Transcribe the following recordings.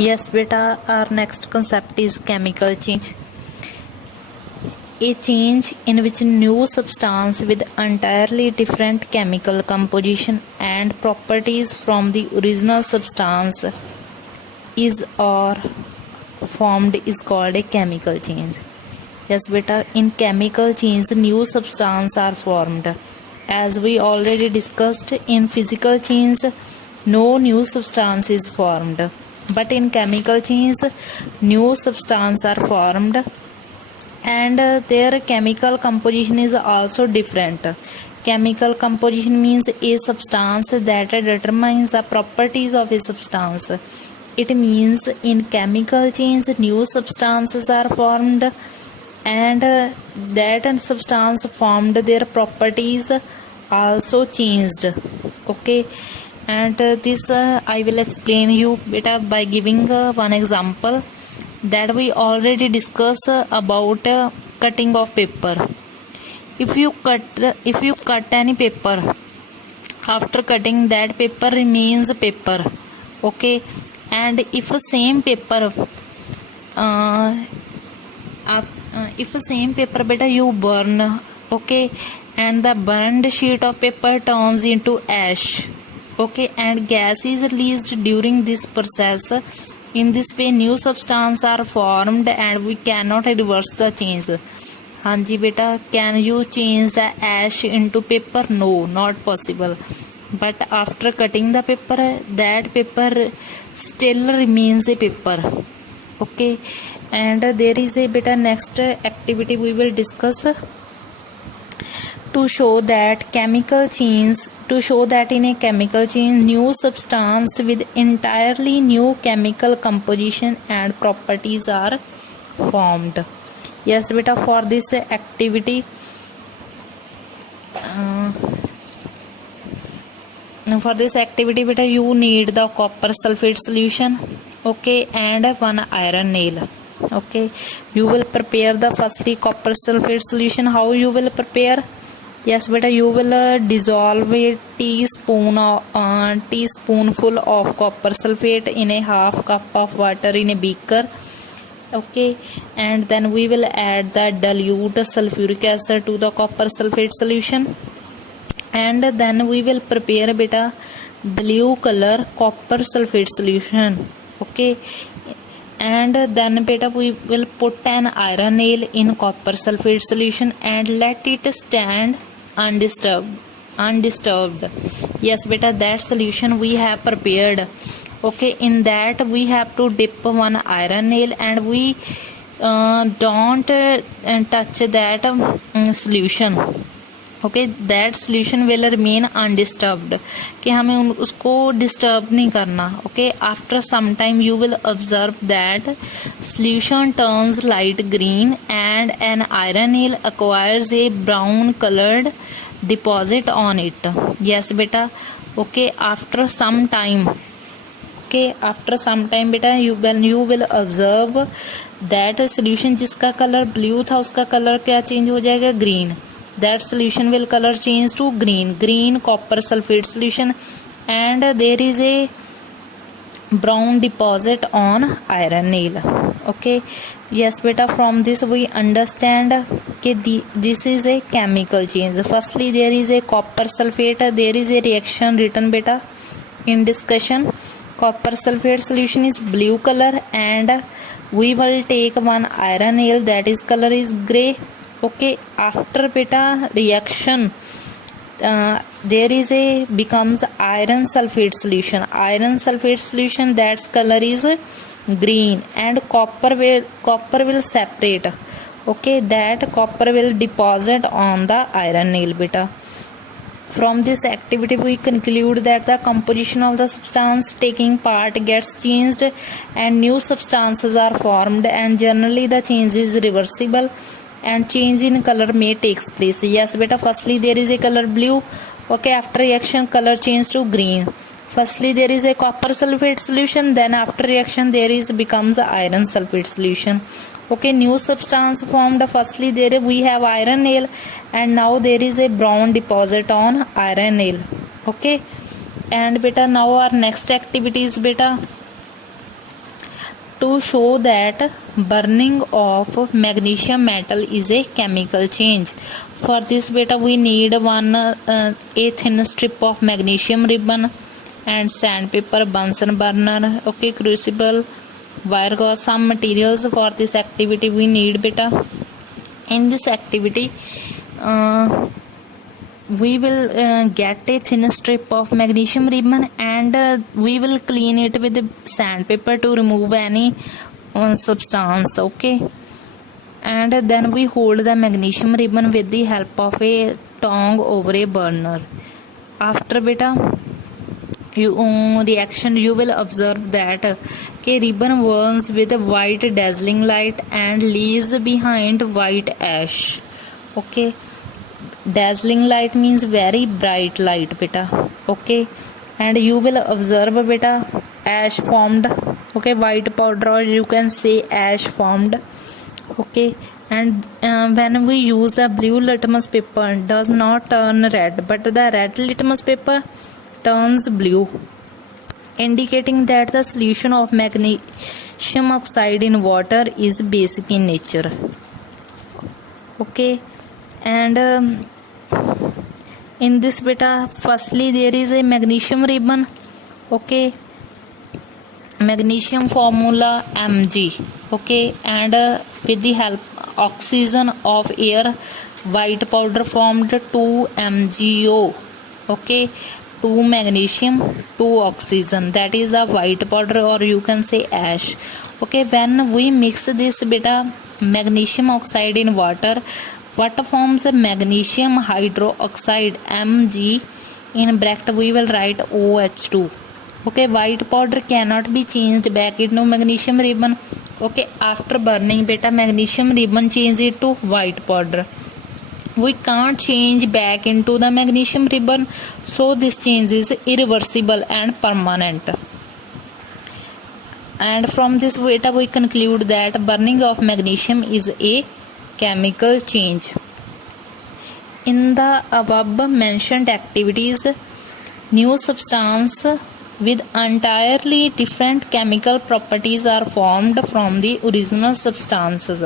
Yes beta, our next concept is chemical change. A change in which new substance with entirely different chemical composition and properties from the original substance is or formed is called a chemical change. Yes beta, in chemical change new substance are formed. As we already discussed, in physical change no new substance is formed, but in chemical change new substance are formed and their chemical composition is also different. Chemical composition means a substance that determines the properties of a substance. It means in chemical change new substances are formed and that substance formed their properties also changed. Okay, and this I will explain you beta by giving one example that we already discussed about cutting of paper. If you cut any paper, after cutting that paper remains paper. Okay, and if same paper if same paper beta you burn, okay, and the burned sheet of paper turns into ash, okay, and gas is released during this process. In this way new substance are formed and we cannot reverse the change. Hanji beta, can you change the ash into paper? No, not possible. But after cutting the paper, that paper still remains a paper. Okay, and there is a beta next activity we will discuss to show that in a chemical change new substance with entirely new chemical composition and properties are formed. Yes beta, for this activity beta you need the copper sulfate solution, okay, and one iron nail. Okay, you will prepare the firstly copper sulfate solution. How you will prepare? Yes beta, you will dissolve a teaspoonful of copper sulfate in a half cup of water in a beaker. Okay, and then we will add the dilute sulfuric acid to the copper sulfate solution, and then we will prepare beta blue color copper sulfate solution. Okay, and then beta we will put an iron nail in copper sulfate solution and let it stand undisturbed. Yes beta, that solution we have prepared. Okay, in that we have to dip one iron nail and we don't touch that solution. Okay, that solution will remain undisturbed, कि हमें उसको disturb नहीं करना. Okay, after some time you will observe that solution turns light green and an iron nail acquires a brown colored deposit on it. Yes beta, okay, after some time beta you will observe that solution जिसका colour blue था उसका colour क्या change हो जाएगा? Green. That solution will color change to green copper sulfate solution, and there is a brown deposit on iron nail. Okay, yes beta, from this we understand this is a chemical change. Firstly there is a copper sulfate, there is a reaction written beta in discussion. Copper sulfate solution is blue color and we will take one iron nail that is color is gray. Okay, after beta reaction there is a becomes iron sulfate solution that's color is green, and copper will separate. Okay, that copper will deposit on the iron nail beta. From this activity we conclude that the composition of the substance taking part gets changed and new substances are formed, and generally the change is reversible and change in color may takes place. Yes beta, firstly there is a color blue. Okay, after reaction color change to green. Firstly there is a copper sulfate solution, then after reaction there is becomes a iron sulfate solution. Okay, new substance formed. Firstly there we have iron nail and now there is a brown deposit on iron nail. Okay, and beta now our next activity is beta to show that burning of magnesium metal is a chemical change. For this beta we need a thin strip of magnesium ribbon and sandpaper, Bunsen burner, okay, crucible, wire gauze, some materials. For this activity we need beta. In this activity we will get a thin strip of magnesium ribbon and we will clean it with sandpaper to remove any substance, okay, and then we hold the magnesium ribbon with the help of a tongue over a burner. After beta reaction you will observe that ribbon burns with a white dazzling light and leaves behind white ash, okay. Dazzling light means very bright light beta, okay, and you will observe beta ash formed, okay, white powder or you can say ash formed, okay. And when we use a blue litmus paper does not turn red, but the red litmus paper turns blue, indicating that the solution of magnesium oxide in water is basic in nature, okay. And in this beta firstly there is a magnesium ribbon, okay, magnesium formula Mg, okay, and with the help oxygen of air white powder formed 2 MgO, okay, 2 magnesium 2 oxygen, that is the white powder or you can say ash, okay. When we mix this beta magnesium oxide in water, what forms a magnesium hydroxide Mg, in bracket we will write OH2, okay. White powder cannot be changed back into magnesium ribbon, okay. After burning beta magnesium ribbon change it to white powder, we can't change back into the magnesium ribbon, so this change is irreversible and permanent. And from this data we conclude that burning of magnesium is a chemical change. In the above mentioned activities, new substance with entirely different chemical properties are formed from the original substances,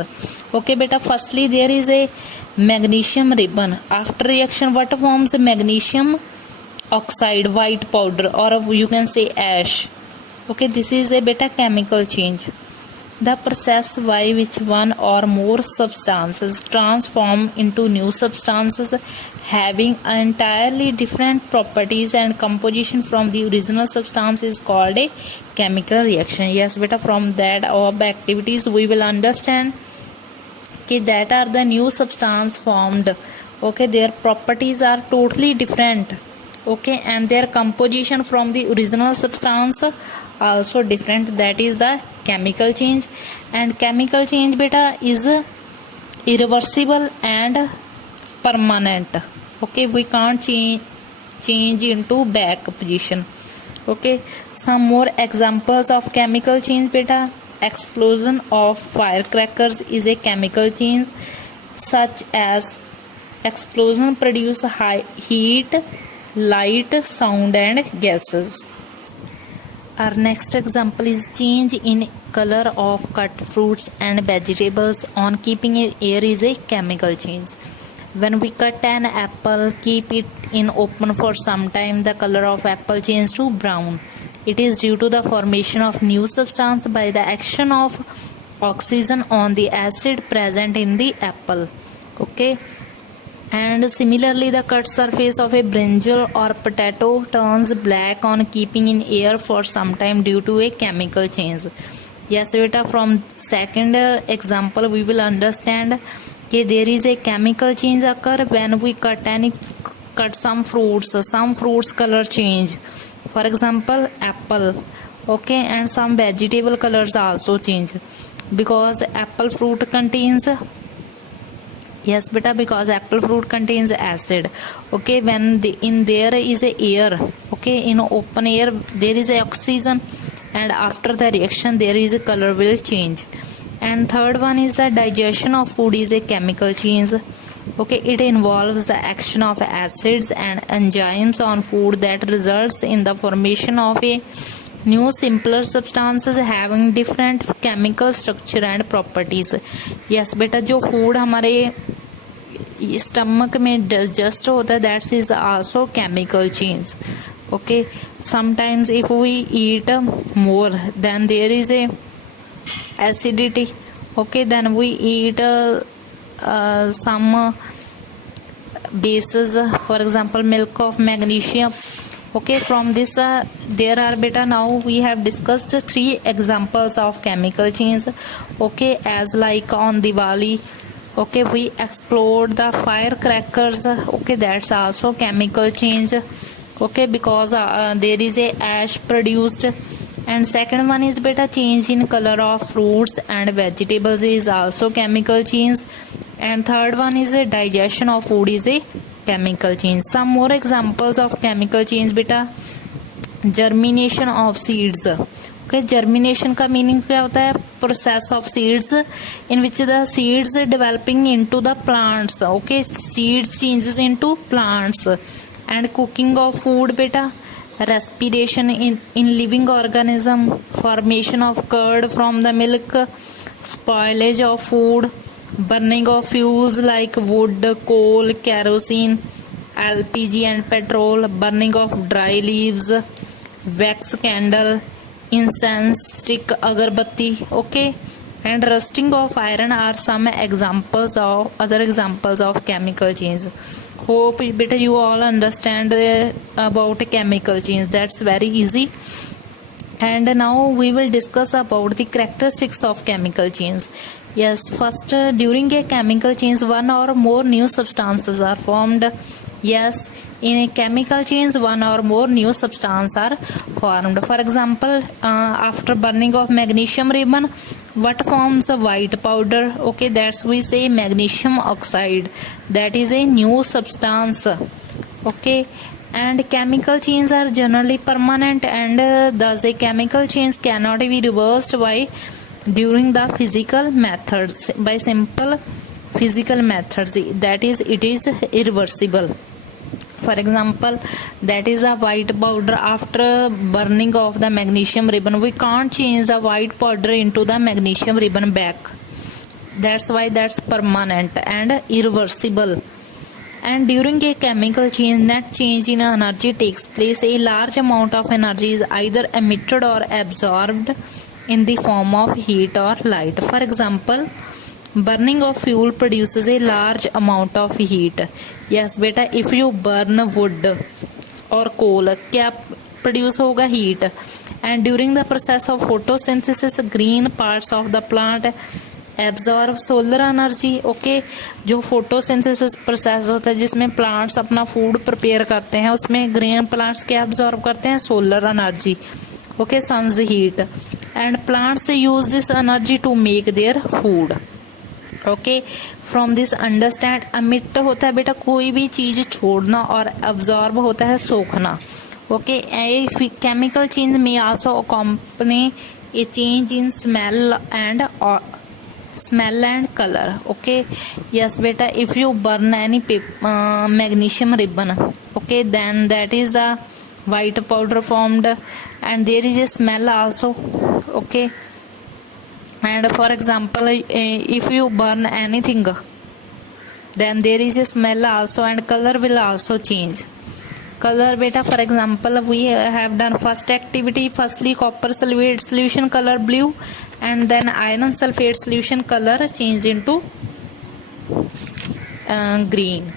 okay beta. Firstly there is a magnesium ribbon. After reaction what forms magnesium oxide white powder or you can say ash, okay. This is a beta chemical change. The process by which one or more substances transform into new substances having entirely different properties and composition from the original substance is called a chemical reaction. Yes beta, from that of activities we will understand that are the new substance formed, okay, their properties are totally different, okay, and their composition from the original substance also different, that is the chemical change. And chemical change beta is irreversible and permanent, okay. We can't change into back position, okay. Some more examples of chemical change beta: explosion of firecrackers is a chemical change, such as explosion produce high heat, light, sound and gases. Our next example is change in color of cut fruits and vegetables on keeping it air is a chemical change. When we cut an apple, keep it in open for some time, the color of apple changes to brown. It is due to the formation of new substance by the action of oxygen on the acid present in the apple, okay. And similarly the cut surface of a brinjal or potato turns black on keeping in air for some time due to a chemical change. Yes beta, from second example we will understand that there is a chemical change occur when we cut some fruits color change, for example apple, okay, and some vegetable colors also change because apple fruit contains, yes beta, because apple fruit contains acid, okay. When in there is a air, okay, in open air there is a oxygen and after the reaction there is a color will change. And third one is the digestion of food is a chemical change, okay. It involves the action of acids and enzymes on food that results in the formation of a new simpler substances having different chemical structure and properties. Yes बेटा, जो food हमारे stomach में digest होता है, that is also chemical change. Okay, sometimes if we eat more, then there is a acidity. Okay, then we eat some bases, for example milk of magnesium. Okay, from this there are beta, now we have discussed 3 examples of chemical change. Okay, as like on Diwali, okay, we explode the firecrackers. Okay, that's also chemical change. Okay, because there is a ash produced. And second one is beta, change in color of fruits and vegetables is also chemical change. And third one is a digestion of food is a chemical change. Some more examples of chemical change beta, germination of seeds. Okay, germination का meaning क्या होता है? Process of seeds in which the seeds developing into the plants. Okay, seeds changes into plants. And cooking of food beta, respiration in living organism, formation of curd from the milk, spoilage of food, burning of fuels like wood, coal, kerosene, LPG and petrol, burning of dry leaves, wax candle, incense stick, agarbatti. Okay, and rusting of iron are some examples of other examples of chemical change. Hope better you all understand about chemical change. That's very easy. And now we will discuss about the characteristics of chemical change. Yes, first during a chemical change one or more new substances are formed. Yes, in a chemical change one or more new substances are formed. For example, after burning of magnesium ribbon, what forms a white powder? Okay, that's we say magnesium oxide. That is a new substance. Okay, and chemical changes are generally permanent, and thus a chemical change cannot be reversed by during the physical methods, by simple physical methods. That is, it is irreversible. For example, that is a white powder. After burning of the magnesium ribbon, we can't change the white powder into the magnesium ribbon back. That's why that's permanent and irreversible. And during a chemical change, net change in energy takes place. A large amount of energy is either emitted or absorbed in the form of heat or light. For example, burning of fuel produces a large amount of heat. Yes बेटा, if you burn wood or coal, क्या produce होगा? Heat. And during the process of photosynthesis, green parts of the plant absorb solar energy. Okay, जो photosynthesis process होता है जिसमें plants अपना food prepare करते हैं, उसमें green plants क्या absorb करते हैं? Solar energy. Okay, sun's heat. And plants use this energy to make their food. Okay, from this understand, अमिट होता है बेटा कोई भी चीज छोड़ना और अब्जॉर्ब होता है सोखना. ओके, केमिकल चेंज में also accompany a change in smell and colour. Okay, yes बेटा, if you burn any magnesium ribbon, okay, then that is the white powder formed, and there is a smell also. Okay, and for example, if you burn anything, then there is a smell also, and color will also change. Color beta, for example, we have done first activity. Firstly, copper sulfate solution color blue, and then iron sulfate solution color changed into green.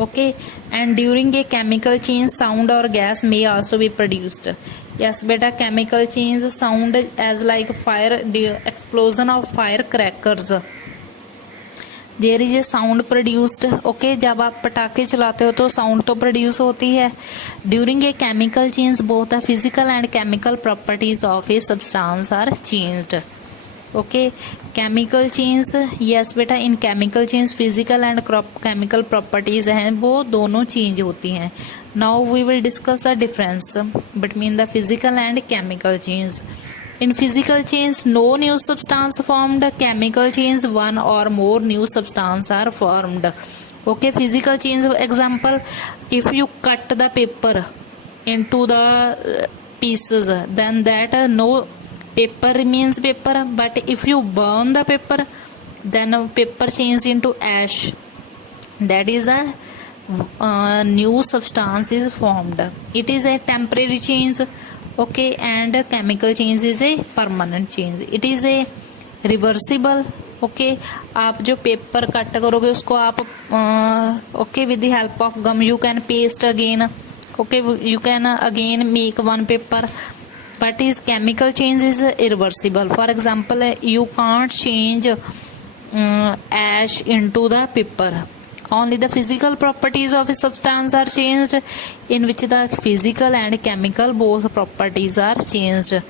Okay, and during a chemical change, sound or gas may also be produced. Yes beta, chemical change sound as like fire, explosion of firecrackers, there is a sound produced. Okay, जब आप पटाखे चलाते हो तो sound तो produce होती है. During a chemical change both the physical and chemical properties of a substance are changed. Okay, chemical change, yes बेटा, in chemical change physical and chemical properties हैं वो दोनों चेंज होती हैं. Now we will discuss the difference between the physical and chemical change. In physical change, no new substance formed. Chemical change, one or more new substance are formed. Okay, physical change example, if you cut the paper into the pieces, then that no paper remains paper. But if you burn the paper, then paper changes into ash. That is a new substance is formed. It is a temporary change, okay, and a chemical change is a permanent change. It is a reversible, okay. आप जो paper cut करोगे उसको आप okay with the help of gum you can paste again, okay, you can again make one paper, but is chemical change is irreversible. For example you can't change ash into the paper. Only the physical properties of a substance are changed, in which the physical and chemical both properties are changed,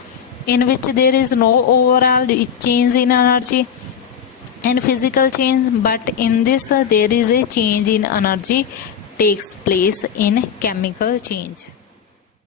in which there is no overall change in energy and physical change, but in this there is a change in energy takes place in chemical change.